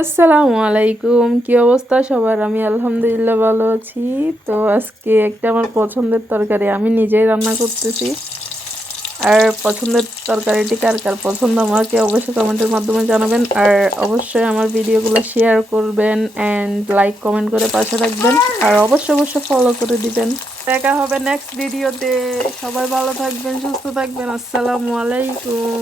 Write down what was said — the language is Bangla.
আসসালামু আলাইকুম, কি অবস্থা সবার? আমি আলহামদুলিল্লাহ ভালো আছি। তো আজকে একটা আমার পছন্দের তরকারি আমি নিজেই রান্না করতেছি। আর পছন্দের তরকারিটি কার কার পছন্দ আমাকে অবশ্যই কমেন্টের মাধ্যমে জানাবেন। আর অবশ্যই আমার ভিডিওগুলো শেয়ার করবেন অ্যান্ড লাইক কমেন্ট করে পাশে রাখবেন। আর অবশ্যই ফলো করে দিবেন। দেখা হবে নেক্সট ভিডিওতে। সবাই ভালো থাকবেন, সুস্থ থাকবেন। আসসালামু আলাইকুম।